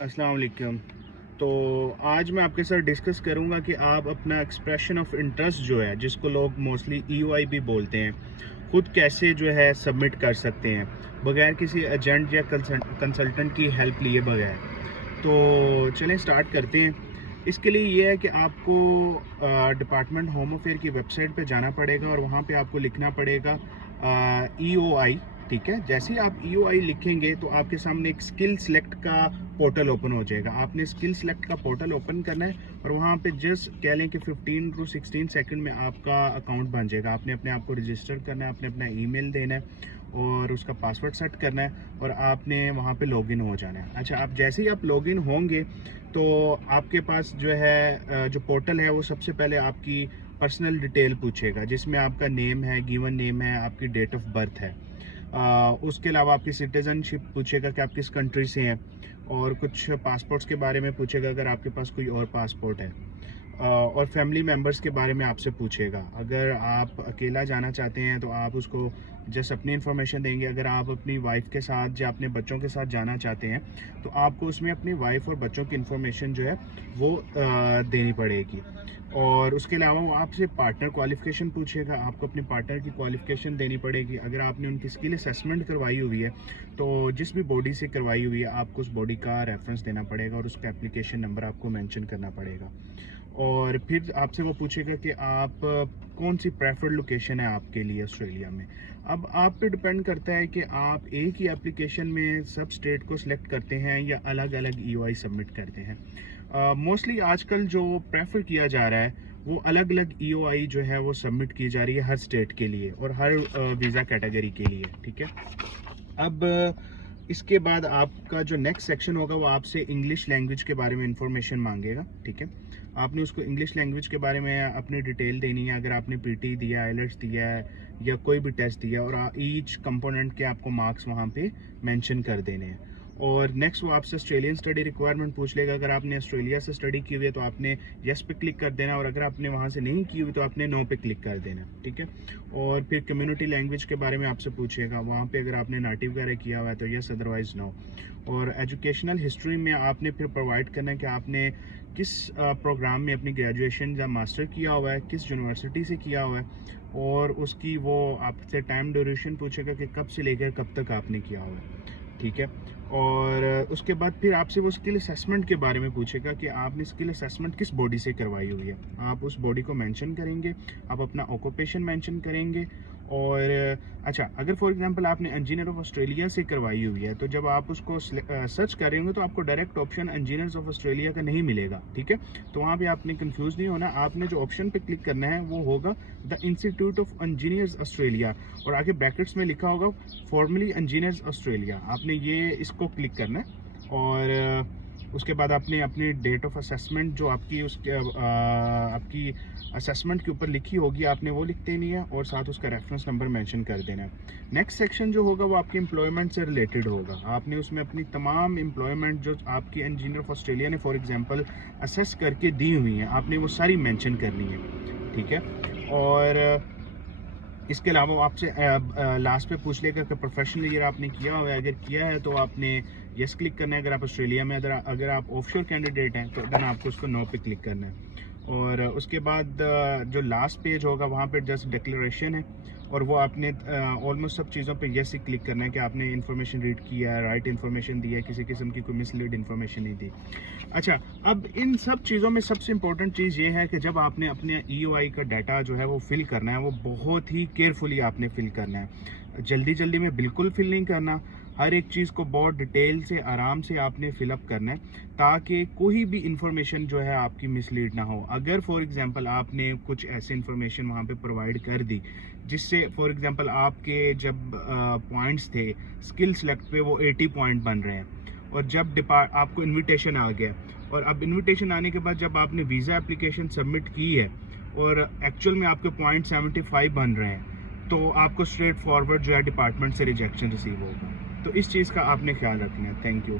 अस्सलाम वालेकुम। तो आज मैं आपके साथ डिस्कस करूंगा कि आप अपना एक्सप्रेशन ऑफ इंटरेस्ट जो है, जिसको लोग मोस्टली ईओआई भी बोलते हैं, खुद कैसे जो है सबमिट कर सकते हैं बगैर किसी एजेंट या कंसल्टेंट की हेल्प लिए बगैर। तो चलें स्टार्ट करते हैं। इसके लिए ये है कि आपको डिपार्टमेंट होम अफेयर की वेबसाइट पे जाना पड़ेगा और वहाँ पे आपको लिखना पड़ेगा ईओआई। ठीक है, जैसे ही आप ईओआई लिखेंगे तो आपके सामने एक स्किल सेलेक्ट का पोर्टल ओपन हो जाएगा। आपने स्किल सेलेक्ट का पोर्टल ओपन करना है और वहाँ पे जस्ट कह लें कि 15 to 16 सेकंड में आपका अकाउंट बन जाएगा। आपने अपने आप को रजिस्टर करना है, आपने अपना ईमेल देना है और उसका पासवर्ड सेट करना है और आपने वहाँ पे लॉगिन हो जाना है। अच्छा, आप जैसे ही आप लॉगिन होंगे तो आपके पास जो है जो पोर्टल है वो सबसे पहले आपकी पर्सनल डिटेल पूछेगा, जिसमें आपका नेम है, गिवन नेम है, आपकी डेट ऑफ बर्थ है। उसके अलावा आपकी सिटीजनशिप पूछेगा कि आप किस कंट्री से हैं, और कुछ पासपोर्ट्स के बारे में पूछेगा अगर आपके पास कोई और पासपोर्ट है, और फैमिली मेम्बर्स के बारे में आपसे पूछेगा। अगर आप अकेला जाना चाहते हैं तो आप उसको जस्ट अपनी इन्फॉर्मेशन देंगे। अगर आप अपनी वाइफ के साथ या अपने बच्चों के साथ जाना चाहते हैं तो आपको उसमें अपनी वाइफ और बच्चों की इन्फॉर्मेशन जो है वो देनी पड़ेगी। और उसके अलावा वो आपसे पार्टनर क्वालिफिकेशन पूछेगा, आपको अपने पार्टनर की क्वालिफिकेशन देनी पड़ेगी। अगर आपने उनकी स्किल असेसमेंट करवाई हुई है तो जिस भी बॉडी से करवाई हुई है आपको उस बॉडी का रेफरेंस देना पड़ेगा और उसका एप्लीकेशन नंबर आपको मेंशन करना पड़ेगा। और फिर आपसे वो पूछेगा कि आप कौन सी प्रेफर्ड लोकेशन है आपके लिए ऑस्ट्रेलिया में। अब आप पे डिपेंड करता है कि आप एक ही एप्लीकेशन में सब स्टेट को सिलेक्ट करते हैं या अलग अलग ईओआई सबमिट करते हैं। मोस्टली आजकल जो प्रेफर किया जा रहा है वो अलग अलग ईओआई जो है वो सबमिट की जा रही है हर स्टेट के लिए और हर वीज़ा कैटेगरी के लिए। ठीक है, अब इसके बाद आपका जो नेक्स्ट सेक्शन होगा वो आपसे इंग्लिश लैंग्वेज के बारे में इंफॉर्मेशन मांगेगा। ठीक है, आपने उसको इंग्लिश लैंग्वेज के बारे में अपनी डिटेल देनी है। अगर आपने पीटी दिया, आइलेट्स दिया है या कोई भी टेस्ट दिया, और ईच कंपोनेंट के आपको मार्क्स वहाँ पे मेंशन कर देने हैं। और नेक्स्ट वो आपसे ऑस्ट्रेलियन स्टडी रिक्वायरमेंट पूछ लेगा। अगर आपने ऑस्ट्रेलिया से स्टडी की हुई है तो आपने यस पे क्लिक कर देना, और अगर आपने वहाँ से नहीं की हुई तो आपने नो पे क्लिक कर देना। ठीक है, और फिर कम्युनिटी लैंग्वेज के बारे में आपसे पूछेगा। वहाँ पे अगर आपने नाटिव वगैरह किया हुआ है तो यस, अदरवाइज नो। और एजुकेशनल हिस्ट्री में आपने फिर प्रोवाइड करना है कि आपने किस प्रोग्राम में अपनी ग्रेजुएशन या मास्टर किया हुआ है, किस यूनिवर्सिटी से किया हुआ है, और उसकी वो आपसे टाइम ड्यूरेशन पूछेगा कि कब से लेकर कब तक आपने किया हुआ है। ठीक है, और उसके बाद फिर आपसे वो स्किल असेसमेंट के बारे में पूछेगा कि आपने स्किल असेसमेंट किस बॉडी से करवाई हुई है। आप उस बॉडी को मेंशन करेंगे, आप अपना ऑक्यूपेशन मेंशन करेंगे। और अच्छा, अगर फॉर एग्जांपल आपने इंजीनियर ऑफ ऑस्ट्रेलिया से करवाई हुई है तो जब आप उसको सर्च करेंगे तो आपको direct option engineers of Australia का नहीं मिलेगा। ठीक है, तो वहाँ पे आपने कंफ्यूज नहीं होना। आपने जो ऑप्शन पे क्लिक करना है वो होगा the institute of engineers Australia, और आगे ब्रैकेट्स में लिखा होगा फॉर्मली इंजीनियर्स ऑस्ट्रेलिया। आपने ये इसको क्लिक करना है और उसके बाद आपने अपनी डेट ऑफ असेसमेंट जो आपकी उसके आपकी असेसमेंट के ऊपर लिखी होगी आपने वो लिख देनी है और साथ उसका रेफरेंस नंबर मेंशन कर देना है। नेक्स्ट सेक्शन जो होगा वो आपके एम्प्लॉयमेंट से रिलेटेड होगा। आपने उसमें अपनी तमाम एम्प्लॉयमेंट जो आपकी इंजीनियर ऑफ ऑस्ट्रेलिया ने फॉर एग्जांपल असेस करके दी हुई हैं आपने वो सारी मेंशन करनी है। ठीक है, और इसके अलावा वो आपसे लास्ट पे पूछ लेगा कि प्रोफेशनल ईयर आपने किया हुआ है। अगर किया है तो आपने यस क्लिक करना है। अगर आप ऑस्ट्रेलिया में अगर आप ऑफशोर कैंडिडेट हैं तो देन आपको उसको नो पे क्लिक करना है। और उसके बाद जो लास्ट पेज होगा वहाँ पे जस्ट डिक्लेरेशन है, और वो आपने ऑलमोस्ट सब चीज़ों पे यस ही क्लिक करना है कि आपने इन्फॉर्मेशन रीड किया है, राइट इन्फॉर्मेशन दी है, किसी किस्म की कोई मिसलीड इन्फॉर्मेशन नहीं दी। अच्छा, अब इन सब चीज़ों में सबसे इंपॉर्टेंट चीज़ ये है कि जब आपने अपने ईओआई का डाटा जो है वो फिल करना है वो बहुत ही केयरफुली आपने फिल करना है। जल्दी जल्दी में बिल्कुल फिल नहीं करना। हर एक चीज़ को बहुत डिटेल से आराम से आपने फिलअप करना है ताकि कोई भी इंफॉर्मेशन जो है आपकी मिसलीड ना हो। अगर फॉर एग्जांपल आपने कुछ ऐसे इंफॉर्मेशन वहाँ पे प्रोवाइड कर दी जिससे फॉर एग्जांपल आपके जब पॉइंट्स थे स्किल सेलेक्ट पे वो 80 पॉइंट बन रहे हैं, और जब आपको इन्विटेशन आ गया, और अब इन्विटेशन आने के बाद जब आपने वीज़ा एप्लीकेशन सबमिट की है और एक्चुअल में आपके पॉइंट 75 बन रहे हैं, तो आपको स्ट्रेट फॉरवर्ड जो है डिपार्टमेंट से रिजेक्शन रिसीव होगा। तो इस चीज़ का आपने ख्याल रखना है। Thank you.